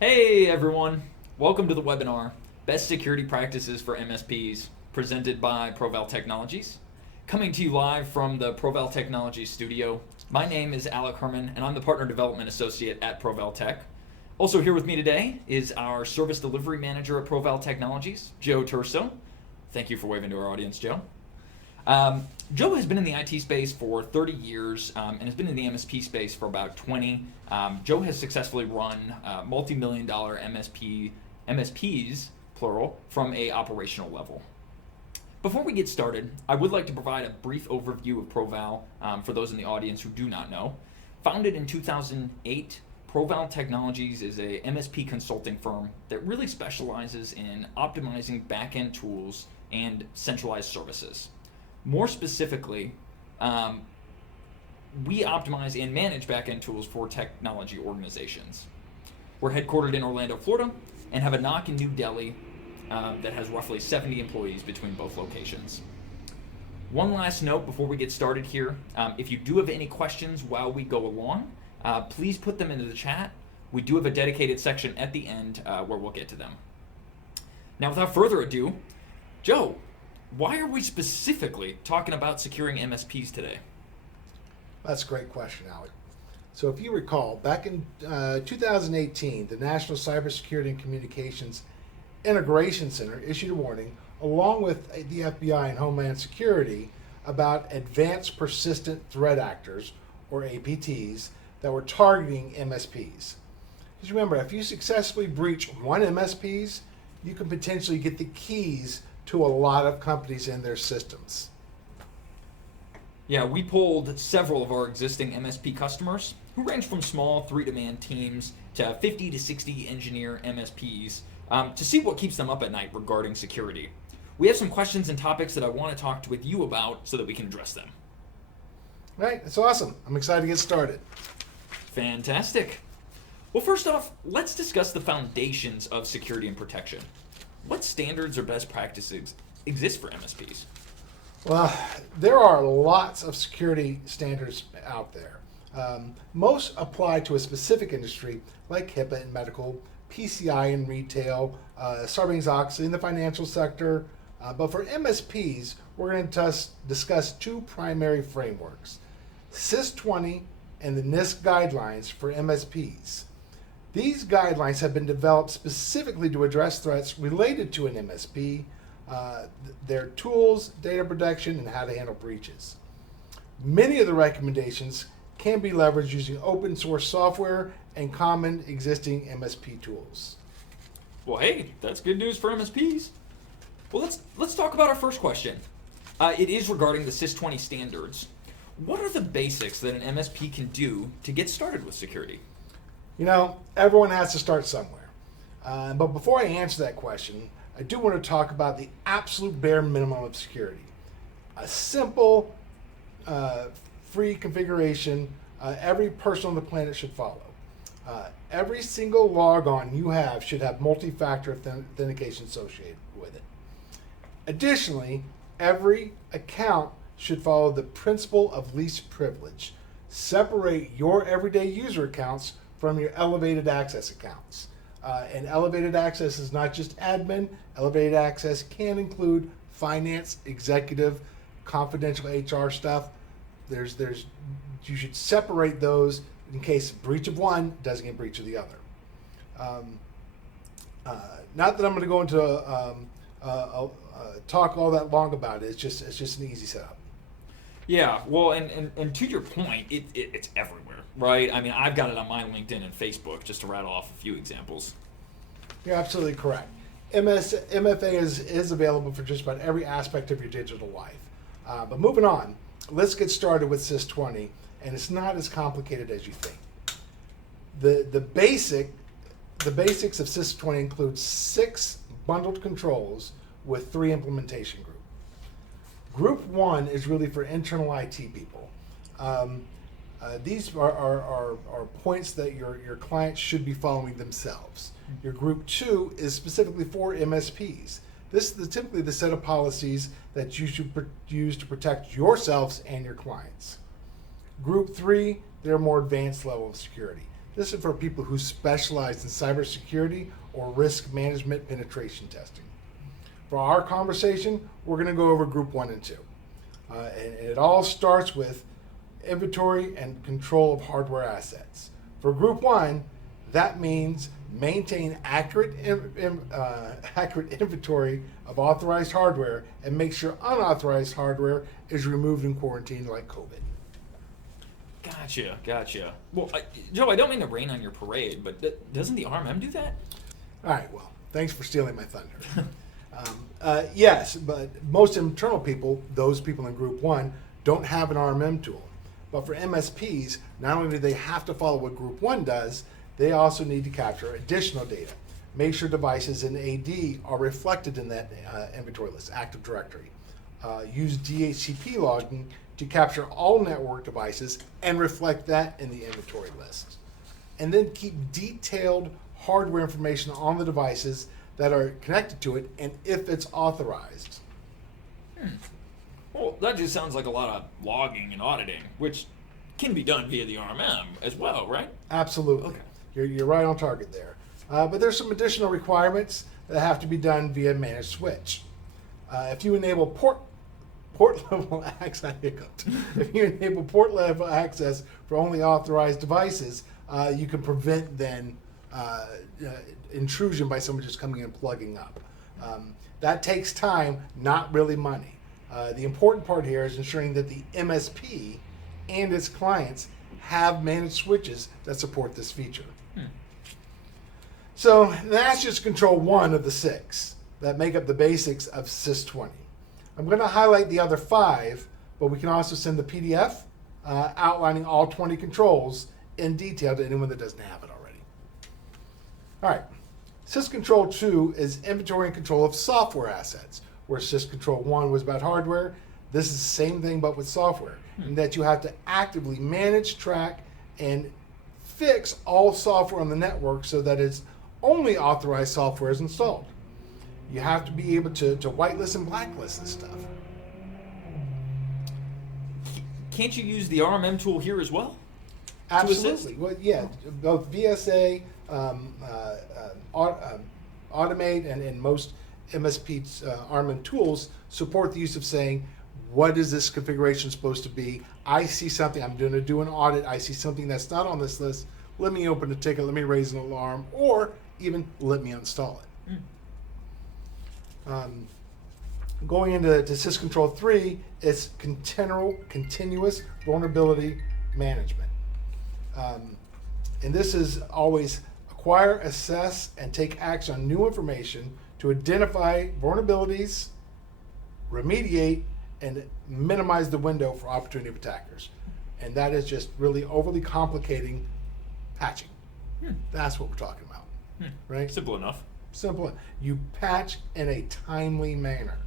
Hey everyone, welcome to the webinar, Best Security Practices for MSPs, presented by Proval Technologies. Coming to you live from the Proval Technologies studio, my name is Alec Herman and I'm the Partner Development Associate at Proval Tech. Also here with me today is our Service Delivery Manager at Proval Technologies, Joe Turso. Thank you for waving to our audience, Joe. Joe has been in the IT space for 30 years and has been in the MSP space for about 20. Joe has successfully run multi-million-dollar MSPs, plural, from a operational level. Before we get started, I would like to provide a brief overview of Proval for those in the audience who do not know. Founded in 2008, Proval Technologies is a MSP consulting firm that really specializes in optimizing back-end tools and centralized services. More specifically, we optimize and manage back-end tools for technology organizations. We're headquartered in Orlando, Florida, and have a NOC in New Delhi that has roughly 70 employees between both locations. One last note before we get started here. If you do have any questions while we go along, please put them into the chat. We do have a dedicated section at the end where we'll get to them. Now, without further ado, Joe, why are we specifically talking about securing MSPs today? That's a great question, Alec. So if you recall, back in 2018, the National Cybersecurity and Communications Integration Center issued a warning, along with the FBI and Homeland Security, about advanced persistent threat actors, or APTs, that were targeting MSPs. Because remember, if you successfully breach one MSPs, you can potentially get the keys to a lot of companies in their systems. Yeah, we polled several of our existing MSP customers who range from small 3-man teams to 50 to 60 engineer MSPs to see what keeps them up at night regarding security. We have some questions and topics that I want to talk with you about so that we can address them. Right, that's awesome. I'm excited to get started. Fantastic. Well, first off, let's discuss the foundations of security and protection. What standards or best practices exist for MSPs? Well, there are lots of security standards out there. Most apply to a specific industry like HIPAA in medical, PCI in retail, Sarbanes-Oxley in the financial sector. But for MSPs, we're going to discuss two primary frameworks, SIS-20 and the NIST guidelines for MSPs. These guidelines have been developed specifically to address threats related to an MSP, their tools, data protection, and how to handle breaches. Many of the recommendations can be leveraged using open source software and common existing MSP tools. Well, hey, that's good news for MSPs. Well, let's talk about our first question. It is regarding the SIS-20 standards. What are the basics that an MSP can do to get started with security? You know, everyone has to start somewhere. But before I answer that question, I do want to talk about the absolute bare minimum of security. A simple, free configuration every person on the planet should follow. Every single logon you have should have multi-factor authentication associated with it. Additionally, every account should follow the principle of least privilege. Separate your everyday user accounts from your elevated access accounts. And elevated access is not just admin. Elevated access can include finance, executive, confidential HR stuff. You should separate those in case breach of one doesn't get breach of the other. Not that I'm going to go into talk all that long about it. It's just an easy setup. Yeah, well, and to your point, it's everywhere, right? I mean, I've got it on my LinkedIn and Facebook, just to rattle off a few examples. You're absolutely correct. MFA is available for just about every aspect of your digital life. But moving on, let's get started with SIS-20, and it's not as complicated as you think. The basics of SIS-20 include 6 bundled controls with 3 implementation groups. Group 1 is really for internal IT people. These are points that your clients should be following themselves. Your Group 2 is specifically for MSPs. This is typically the set of policies that you should use to protect yourselves and your clients. Group 3, they're a more advanced level of security. This is for people who specialize in cybersecurity or risk management penetration testing. For our conversation, we're going to go over Group 1 and 2. And it all starts with inventory and control of hardware assets. For Group 1, that means maintain accurate inventory of authorized hardware and make sure unauthorized hardware is removed and quarantined like COVID. Gotcha. Well, Joe, I don't mean to rain on your parade, but doesn't the RMM do that? All right, well, thanks for stealing my thunder. Yes, but most internal people, those people in Group 1, don't have an RMM tool. But for MSPs, not only do they have to follow what Group 1 does, they also need to capture additional data. Make sure devices in AD are reflected in that inventory list, Active Directory. Use DHCP logging to capture all network devices and reflect that in the inventory list. And then keep detailed hardware information on the devices that are connected to it and if it's authorized. Well, that just sounds like a lot of logging and auditing, which can be done via the RMM as well, right? Absolutely. Okay. You're right on target there. But there's some additional requirements that have to be done via managed switch. If you enable port level access, if you enable port level access for only authorized devices, you can prevent then intrusion by someone just coming in and plugging up. That takes time, not really money. The important part here is ensuring that the MSP and its clients have managed switches that support this feature. So that's just control 1 of the 6 that make up the basics of SYS-20. I'm going to highlight the other 5, but we can also send the PDF outlining all 20 controls in detail to anyone that doesn't have it already. All right, SYS Control 2 is inventory and control of software assets, where SYS Control 1 was about hardware. This is the same thing but with software, in that you have to actively manage, track, and fix all software on the network so that it's only authorized software is installed. You have to be able to whitelist and blacklist this stuff. Can't you use the RMM tool here as well? Absolutely. Well, yeah, both VSA, Automate, and most MSP's RMM tools support the use of saying, what is this configuration supposed to be? I see something, I'm going to do an audit, I see something that's not on this list, let me open a ticket, let me raise an alarm, or even let me install it. Going into SYS Control 3, it's continuous vulnerability management. And this is always acquire, assess, and take action on new information to identify vulnerabilities, remediate, and minimize the window for opportunity of attackers. And that is just really overly complicating patching. That's what we're talking about, right? Simple enough. Simple. You patch in a timely manner.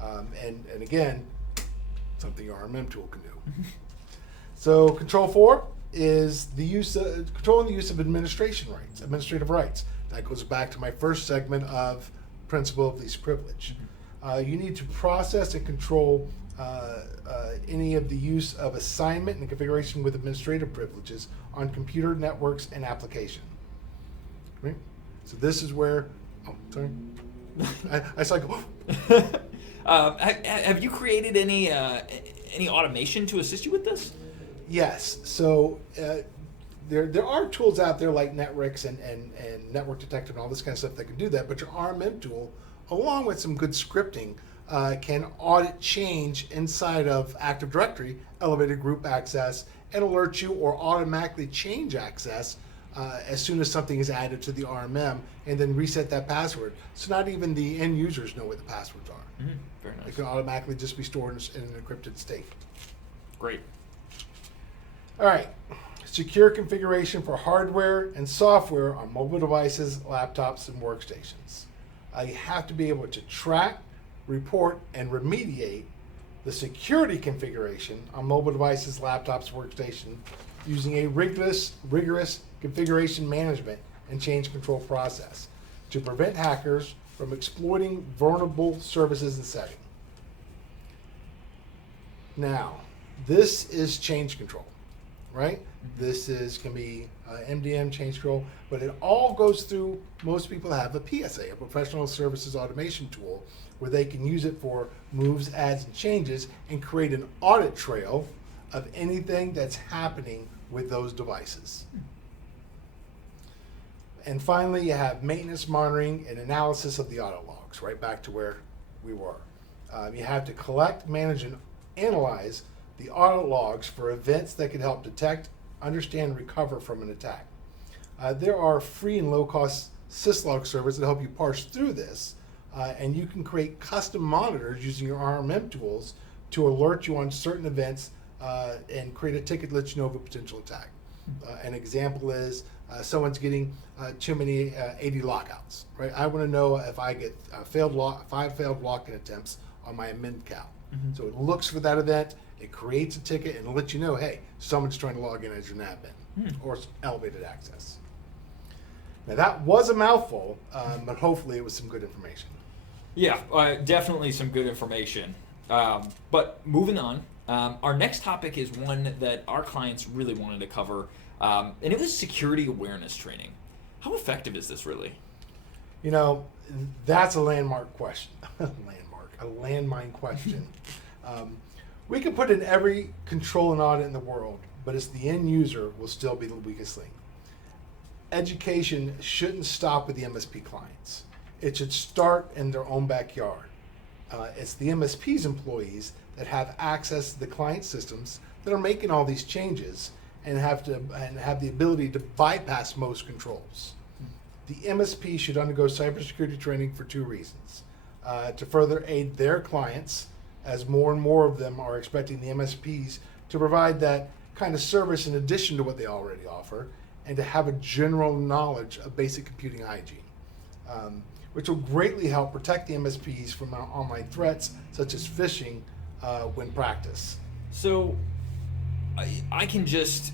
And again, something your RMM tool can do. So control 4 is the controlling the use of administrative rights. That goes back to my first segment of principle of least privilege. You need to process and control any of the use of assignment and configuration with administrative privileges on computer networks and application. Right? So this is where, I cycle. Have you created any automation to assist you with this? Yes. So there are tools out there like Netrix and Network Detector and all this kind of stuff that can do that, but your RMM tool, along with some good scripting, can audit change inside of Active Directory, elevated group access, and alert you or automatically change access as soon as something is added to the RMM, and then reset that password. So not even the end users know what the passwords are. Very nice. It can automatically just be stored in an encrypted state. Great. All right. Secure configuration for hardware and software on mobile devices, laptops, and workstations. You have to be able to track, report, and remediate the security configuration on mobile devices, laptops, workstations using a rigorous configuration management and change control process to prevent hackers from exploiting vulnerable services and settings. Now, this is change control, right? This can be MDM, change control, but it all goes through, most people have a PSA, a professional services automation tool, where they can use it for moves, adds, and changes and create an audit trail of anything that's happening with those devices. And finally, you have maintenance monitoring and analysis of the audit logs, right back to where we were. You have to collect, manage, and analyze the audit logs for events that can help detect, understand, and recover from an attack. There are free and low-cost syslog servers that help you parse through this, and you can create custom monitors using your RMM tools to alert you on certain events and create a ticket to let you know of a potential attack. An example is someone's getting too many AD lockouts, right? I want to know if I get 5 failed login attempts on my amend count. So it looks for that event, it creates a ticket, and lets you know, hey, someone's trying to log in as your NABIN or elevated access. Now that was a mouthful, but hopefully it was some good information. Yeah, definitely some good information. But moving on, our next topic is one that our clients really wanted to cover, and it was security awareness training. How effective is this really? You know, that's a landmark question. A landmine question. We can put in every control and audit in the world, but it's the end user will still be the weakest link. Education shouldn't stop with the MSP clients. It should start in their own backyard. It's the MSP's employees that have access to the client systems that are making all these changes and have the ability to bypass most controls. The MSP should undergo cybersecurity training for 2 reasons. To further aid their clients, as more and more of them are expecting the MSPs to provide that kind of service in addition to what they already offer, and to have a general knowledge of basic computing hygiene, which will greatly help protect the MSPs from online threats such as phishing when practiced. So I can just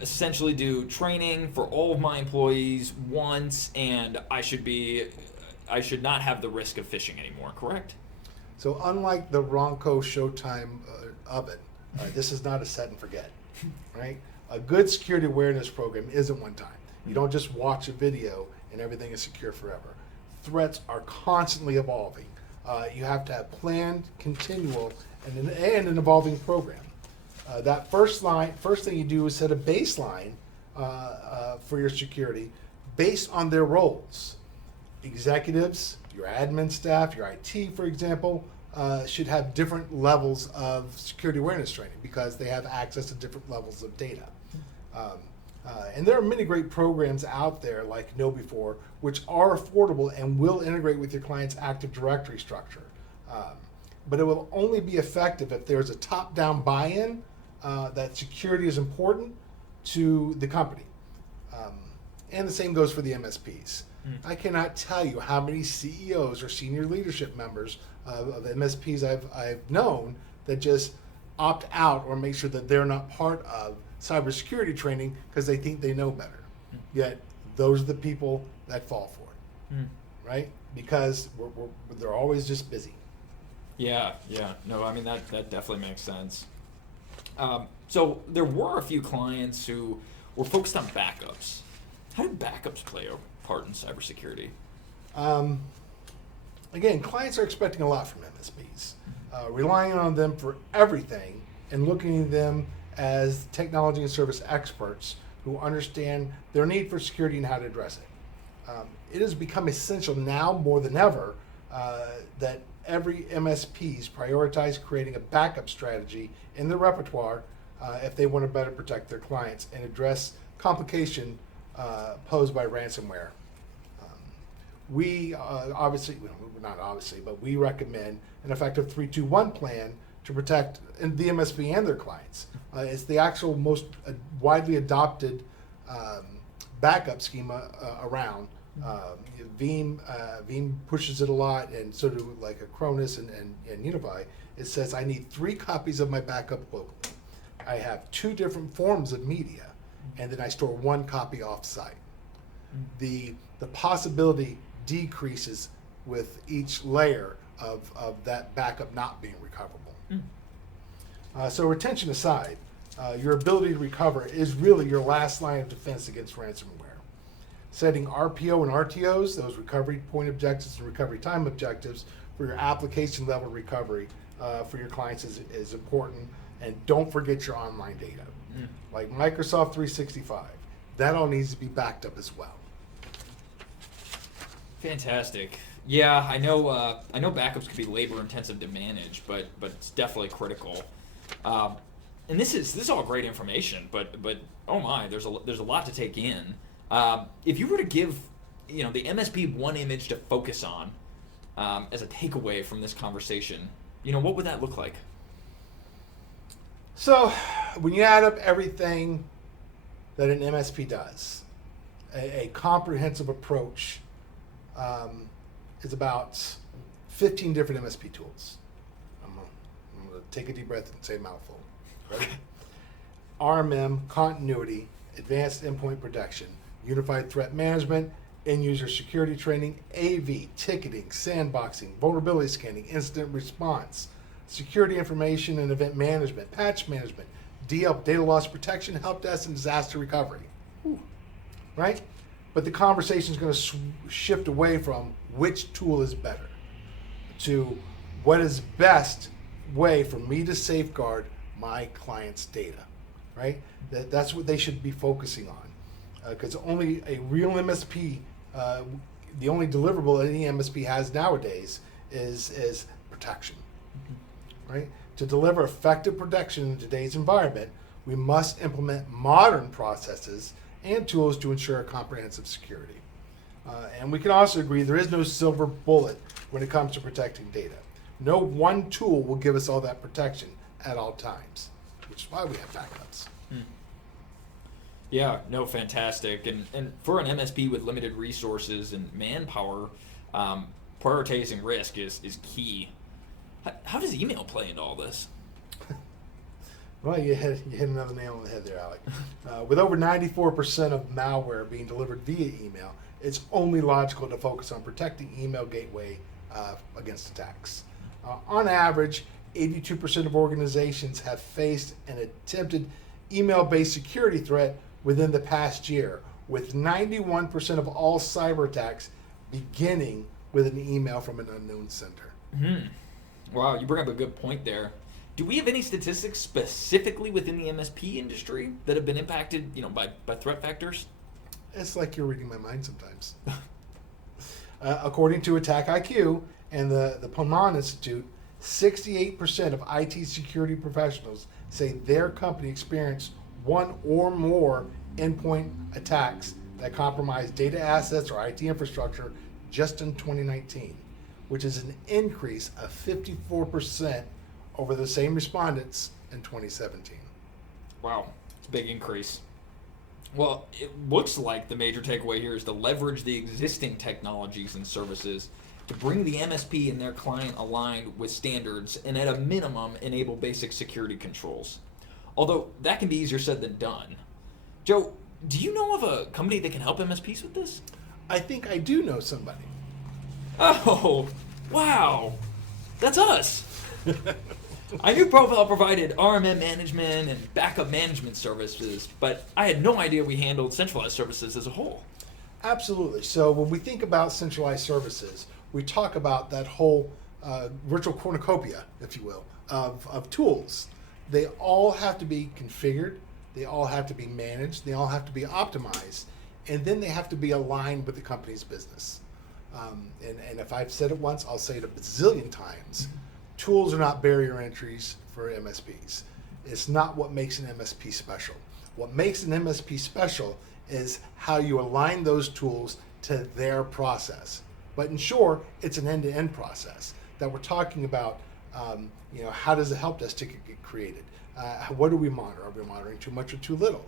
essentially do training for all of my employees once, and I should not have the risk of phishing anymore, correct? So unlike the Ronco Showtime oven, this is not a set and forget, right? A good security awareness program isn't one time. You don't just watch a video and everything is secure forever. Threats are constantly evolving. You have to have planned, continual, and an evolving program. That first thing you do is set a baseline for your security based on their roles. Executives, your admin staff, your IT, for example, should have different levels of security awareness training because they have access to different levels of data. And there are many great programs out there like KnowBe4, which are affordable and will integrate with your client's Active Directory structure. But it will only be effective if there's a top-down buy-in that security is important to the company. And the same goes for the MSPs. I cannot tell you how many CEOs or senior leadership members of MSPs I've known that just opt out or make sure that they're not part of cybersecurity training because they think they know better. Yet those are the people that fall for it, right? Because they're always just busy. Yeah. No, I mean, that definitely makes sense. So there were a few clients who were focused on backups. How do backups play a part in cybersecurity? Again, clients are expecting a lot from MSPs, relying on them for everything and looking at them as technology and service experts who understand their need for security and how to address it. It has become essential now more than ever that every MSPs prioritize creating a backup strategy in their repertoire if they want to better protect their clients and address complication posed by ransomware. We but we recommend an effective 3-2-1 plan to protect the MSP and their clients. It's the actual most widely adopted backup schema around. Veeam pushes it a lot, and so do like Acronis and Unify. It says I need 3 copies of my backup locally. I have 2 different forms of media, and then I store 1 copy off-site. The possibility decreases with each layer of that backup not being recoverable. So retention aside, your ability to recover is really your last line of defense against ransomware. Setting RPO and RTOs, those recovery point objectives and recovery time objectives for your application level recovery for your clients is important. And don't forget your online data. Like Microsoft 365, that all needs to be backed up as well. Fantastic. Yeah, I know backups can be labor intensive to manage, but it's definitely critical. And this is all great information, but oh my, there's a lot to take in. If you were to give the MSP One Image to focus on as a takeaway from this conversation, what would that look like? So when you add up everything that an MSP does, a comprehensive approach is about 15 different MSP tools. I'm going to take a deep breath and say a mouthful. Ready? RMM, continuity, advanced endpoint protection, unified threat management, end user security training, AV, ticketing, sandboxing, vulnerability scanning, incident response, security information and event management, patch management, DL, data loss protection, help desk, and disaster recovery. Ooh. Right? But the conversation is going to shift away from which tool is better to what is best way for me to safeguard my client's data. Right? That's what they should be focusing on. Because only a real MSP, the only deliverable any MSP has nowadays is protection. Right? To deliver effective protection in today's environment, we must implement modern processes and tools to ensure comprehensive security. And we can also agree there is no silver bullet when it comes to protecting data. No one tool will give us all that protection at all times, which is why we have backups. Yeah, no, fantastic. And for an MSP with limited resources and manpower, prioritizing risk is key. How does email play into all this? Well, you hit another nail on the head there, Alec. With over 94% of malware being delivered via email, it's only logical to focus on protecting email gateway against attacks. On average, 82% of organizations have faced an attempted email-based security threat within the past year, with 91% of all cyber attacks beginning with an email from an unknown sender. Mm-hmm. Wow, you bring up a good point there. Do we have any statistics specifically within the MSP industry that have been impacted, by threat factors? It's like you're reading my mind sometimes. According to Attack IQ and the Pullman Institute, 68% of IT security professionals say their company experienced one or more endpoint attacks that compromise data assets or IT infrastructure just in 2019, which is an increase of 54% over the same respondents in 2017. Wow, it's a big increase. Well, it looks like the major takeaway here is to leverage the existing technologies and services to bring the MSP and their client aligned with standards and at a minimum enable basic security controls. Although that can be easier said than done. Joe, do you know of a company that can help MSPs with this? I think I do know somebody. Oh, wow. That's us. I knew Profile provided RMM management and backup management services, but I had no idea we handled centralized services as a whole. Absolutely. So when we think about centralized services, we talk about that whole virtual cornucopia, if you will, of tools. They all have to be configured, they all have to be managed, they all have to be optimized, and then they have to be aligned with the company's business. And if I've said it once, I'll say it a bazillion times. Tools are not barrier entries for MSPs. It's not what makes an MSP special. What makes an MSP special is how you align those tools to their process. But in short, it's an end-to-end process that we're talking about. How does a help desk ticket get created? What do we monitor? Are we monitoring too much or too little?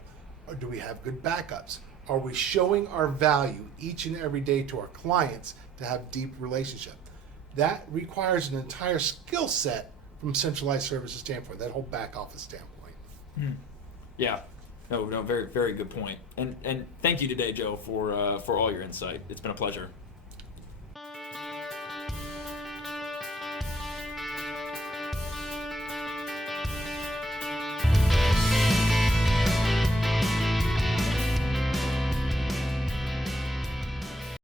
Or do we have good backups? Are we showing our value each and every day to our clients to have deep relationship? That requires an entire skill set from centralized services standpoint, that whole back office standpoint. Yeah, no, very, very good point. And thank you today, Joe, for all your insight. It's been a pleasure.